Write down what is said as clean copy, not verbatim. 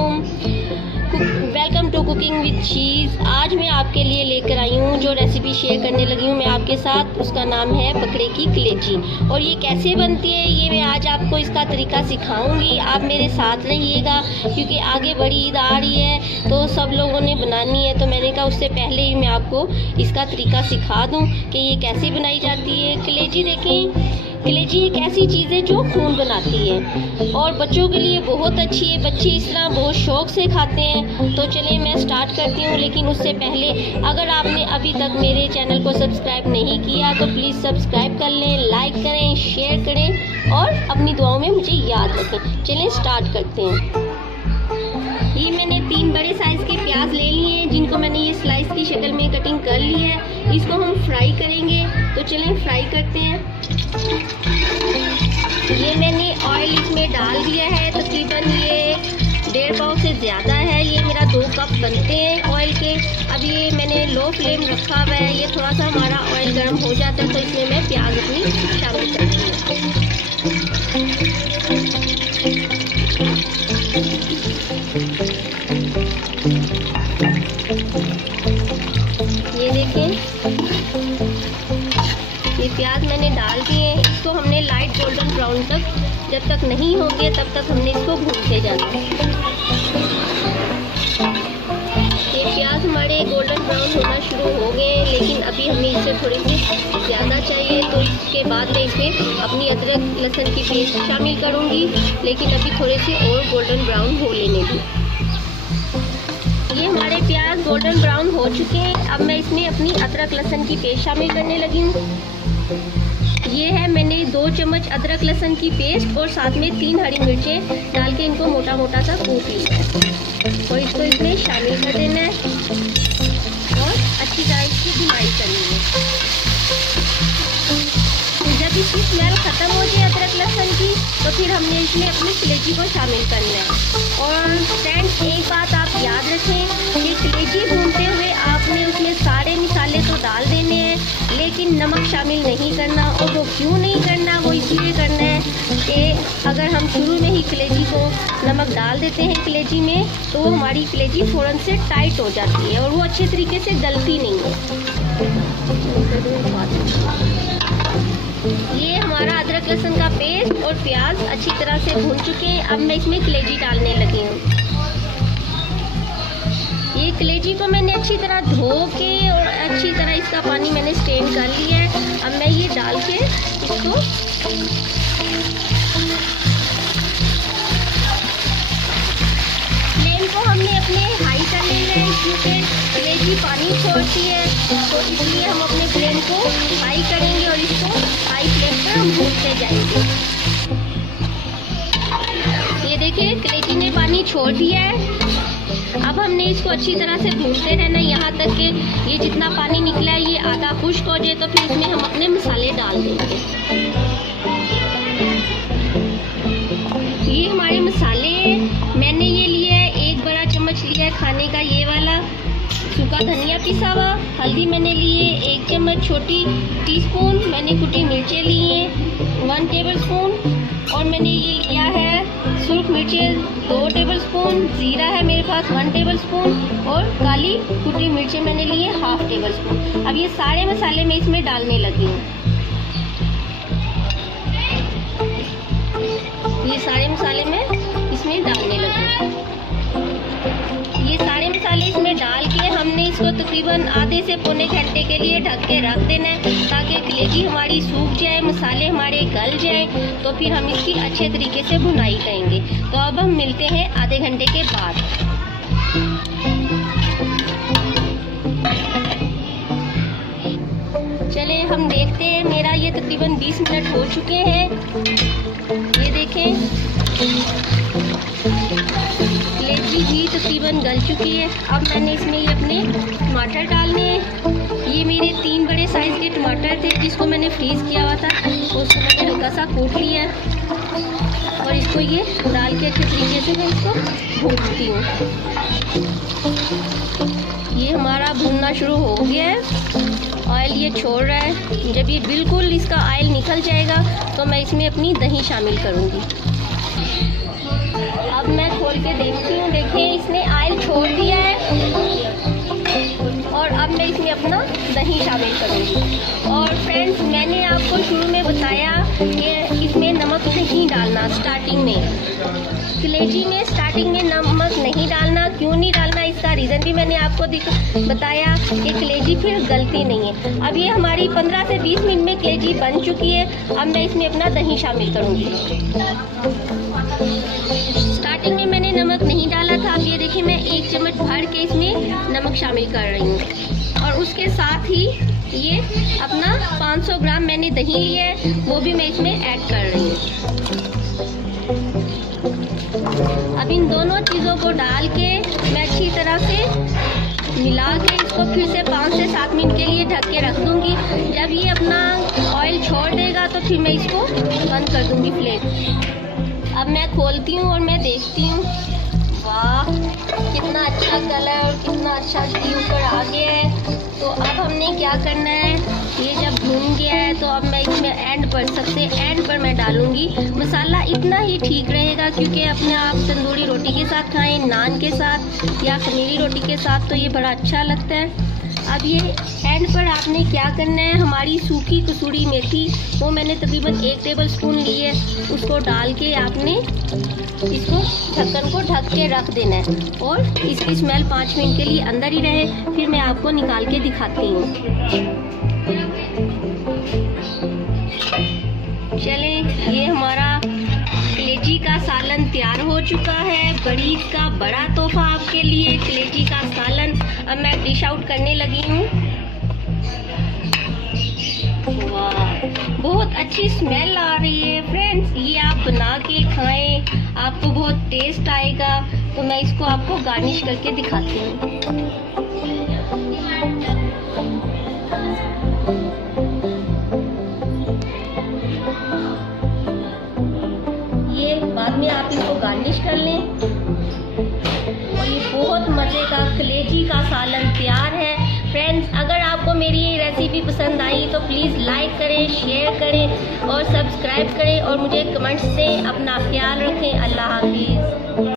वालेकुम। Welcome to cooking with cheese. आज मैं आपके लिए लेकर आई हूँ जो रेसिपी शेयर करने लगी हूँ मैं आपके साथ, उसका नाम है बकरे की कलेजी। और ये कैसे बनती है ये मैं आज आपको इसका तरीका सिखाऊंगी। आप मेरे साथ रहिएगा क्योंकि आगे बड़ी ईद आ रही है तो सब लोगों ने बनानी है, तो मैंने कहा उससे पहले ही मैं आपको इसका तरीका सिखा दूँ कि ये कैसे बनाई जाती है। कलेजी देखें, कलेजी एक ऐसी चीज़ है जो खून बनाती है और बच्चों के लिए बहुत अच्छी है। बच्चे इस तरह बहुत शौक से खाते हैं। तो चलें मैं स्टार्ट करती हूँ, लेकिन उससे पहले अगर आपने अभी तक मेरे चैनल को सब्सक्राइब नहीं किया तो प्लीज़ सब्सक्राइब कर लें, लाइक करें, शेयर करें और अपनी दुआओं में मुझे याद रखें। चलें स्टार्ट करते हैं। ये मैंने 3 बड़े साइज़ के प्याज ले लिए हैं जिनको मैंने ये स्लाइस की शक्ल में कटिंग कर ली है। इसको हम फ्राई करेंगे, तो चलें फ्राई करते हैं। ये मैंने ऑयल इसमें डाल दिया है, तकरीबन ये 1.5 पाव से ज़्यादा है। ये मेरा 2 कप बनते हैं ऑयल के। अब ये मैंने लो फ्लेम रखा हुआ है। ये थोड़ा सा हमारा ऑयल गर्म हो जाता है तो इसमें मैं प्याज अपनी शामिल करती हूँ। ये देखें, ये प्याज मैंने डाल दिए हैं। इसको हमने लाइट गोल्डन ब्राउन तक जब तक नहीं होंगे तब तक हमने इसको भूनते जाना है। ये प्याज हमारे गोल्डन ब्राउन होना शुरू हो गए हैं, लेकिन अभी हमें इससे थोड़ी सी ज़्यादा चाहिए। तो इसके बाद मैं इसमें अपनी अदरक लहसुन की पेस्ट शामिल करूँगी, लेकिन अभी थोड़े से और गोल्डन ब्राउन हो लेने दी। ये हमारे प्याज गोल्डन ब्राउन हो चुके हैं। अब मैं इसमें अपनी अदरक लहसुन की पेस्ट शामिल करने लगी हूँ। ये है मैंने 2 चम्मच अदरक लहसुन की पेस्ट और साथ में 3 हरी मिर्चें डाल के इनको मोटा मोटा सा कूट लिया है और इसको इसमें शामिल कर देना है और अच्छी तरह इसकी भुनाई करनी है। जब इसकी स्मेल ख़त्म हो जाए अदरक लहसुन की तो फिर हमने इसमें अपनी कलेजी को शामिल करना है। और फ्रेंड्स एक बात आप याद रखें कि कलेजी भूनते हुए आपने उसमें सारे मसाले तो डाल देने हैं, लेकिन नमक शामिल नहीं करना। और वो क्यों नहीं करना, वो इसलिए करना है कि अगर हम शुरू में ही कलेजी को नमक डाल देते हैं कलेजी में तो वो हमारी कलेजी फ़ौरन से टाइट हो जाती है और वो अच्छे तरीके से गलती नहीं है। ये हमारा अदरक लहसुन का पेस्ट और प्याज अच्छी तरह से भून चुके हैं। अब मैं इसमें कलेजी डालने लगी हूँ। ये कलेजी को मैंने अच्छी तरह धो के और अच्छी तरह इसका पानी मैंने स्ट्रेन कर लिया है। अब मैं ये डाल के इसको फ्लेम को हमने अपने हाई कर लेना है क्योंकि कलेजी पानी छोड़ती है, तो इसलिए हम अपने फ्लेम को हाई करेंगे और इसको हाई फ्लेम पर हम भूनते जाएंगे। ये देखिए कलेजी ने पानी छोड़ दिया है। अब हमने इसको अच्छी तरह से भूनते रहना यहाँ तक कि ये जितना पानी निकला है ये आधा खुश्क हो जाए, तो फिर इसमें हम अपने मसाले डाल देंगे। ये हमारे मसाले हैं। मैंने ये लिया है 1 बड़ा चम्मच लिया है खाने का ये वाला सूखा धनिया पिसा हुआ। हल्दी मैंने लिए 1 चम्मच छोटी टीस्पून। मैंने कुटी मिर्चें ली हैं 1 टेबलस्पून। और मैंने ये लिया है सुर्ख मिर्चें 2 टेबलस्पून। ज़ीरा है मेरे पास 1 टेबलस्पून और काली कुटी मिर्चें मैंने लिए 1/2 टेबलस्पून। अब ये सारे मसाले मैं इसमें डालने लगी हूँ। ये सारे मसाले मैं इसमें डालने लगी हूँ। ये सारे मसाले इसमें डाल के हमने इसको तकरीबन आधे से पौने घंटे के लिए ढक के रख देना है ताकि कलेजी हमारी सूख जाए, मसाले हमारे गल जाए, तो फिर हम इसकी अच्छे तरीके से भुनाई करेंगे। तो अब हम मिलते हैं आधे घंटे के बाद। चले हम देखते हैं, मेरा ये तकरीबन 20 मिनट हो चुके हैं। ये देखें कलेजी भी तकरीबन गल चुकी है। अब मैंने इसमें ये अपने टमाटर डालने हैं। ये मेरे 3 बड़े साइज़ के टमाटर थे जिसको मैंने फ्रीज़ किया हुआ था, उसको मैंने हल्का सा कूट लिया और इसको ये डाल के अच्छे तरीके से मैं इसको भूनती हूँ। ये हमारा भुनना शुरू हो गया है, ऑयल ये छोड़ रहा है। जब ये बिल्कुल इसका ऑयल निकल जाएगा तो मैं इसमें अपनी दही शामिल करूँगी। अब मैं खोल के देखती हूँ। देखिए इसने ऑयल छोड़ दिया है और अब मैं इसमें अपना दही शामिल करूँगी। और फ्रेंड्स, मैंने आपको शुरू में बताया कि इसमें नमक नहीं डालना स्टार्टिंग में। कलेजी में स्टार्टिंग में नमक नहीं डालना। क्यों नहीं डालना, इसका रीज़न भी मैंने आपको बताया कि कलेजी फिर गलती नहीं है। अब ये हमारी 15 से 20 मिनट में कलेजी बन चुकी है। अब मैं इसमें अपना दही शामिल करूँगी। स्टार्टिंग में मैंने नमक नहीं डाला था। अब ये देखिए मैं 1 चम्मच भर के इसमें नमक शामिल कर रही हूँ। और उसके साथ ही ये अपना 500 ग्राम मैंने दही लिया है, वो भी मैं इसमें ऐड कर रही हूँ। अब इन दोनों चीज़ों को डाल के मैं अच्छी तरह से मिला के इसको फिर से 5 से 7 मिनट के लिए ढक के रख दूँगी। जब ये अपना ऑयल छोड़ देगा तो फिर मैं इसको बंद कर दूँगी फ्लेम। अब मैं खोलती हूँ और मैं देखती हूँ, वाह कितना अच्छा कलर और कितना अच्छा घी ऊपर आ गया है। तो अब हमने क्या करना है, ये जब भून गया है तो अब मैं इसमें एंड पर, सबसे एंड पर मैं डालूँगी मसाला। इतना ही ठीक रहेगा क्योंकि अपने आप तंदूरी रोटी के साथ खाएं, नान के साथ या खमीरी रोटी के साथ, तो ये बड़ा अच्छा लगता है। अब ये एंड पर आपने क्या करना है, हमारी सूखी कसूरी मेथी, वो मैंने तकरीबन 1 टेबल स्पून ली है, उसको डाल के आपने इसको ढक्कन को ढक के रख देना है और इसकी स्मेल 5 मिनट के लिए अंदर ही रहे। फिर मैं आपको निकाल के दिखाती हूँ। चलें, ये हमारा कलेजी का सालन तैयार हो चुका है। बड़ी का बड़ा तोहफा आपके लिए कलेजी का सालन। अब मैं डिश आउट करने लगी हूँ। वाह, बहुत अच्छी स्मेल आ रही है फ्रेंड्स। ये आप बना के खाएं, आपको बहुत टेस्ट आएगा। तो मैं इसको आपको गार्निश करके दिखाती हूँ। ये बाद में आप इसको गार्निश कर लें और ये बहुत मज़े का कलेजी का सालन तैयार है। फ्रेंड्स, अगर आपको मेरी ये रेसिपी पसंद आई तो प्लीज़ लाइक करें, शेयर करें और सब्सक्राइब करें और मुझे कमेंट्स दें। अपना ख्याल रखें। अल्लाह हाफिज़।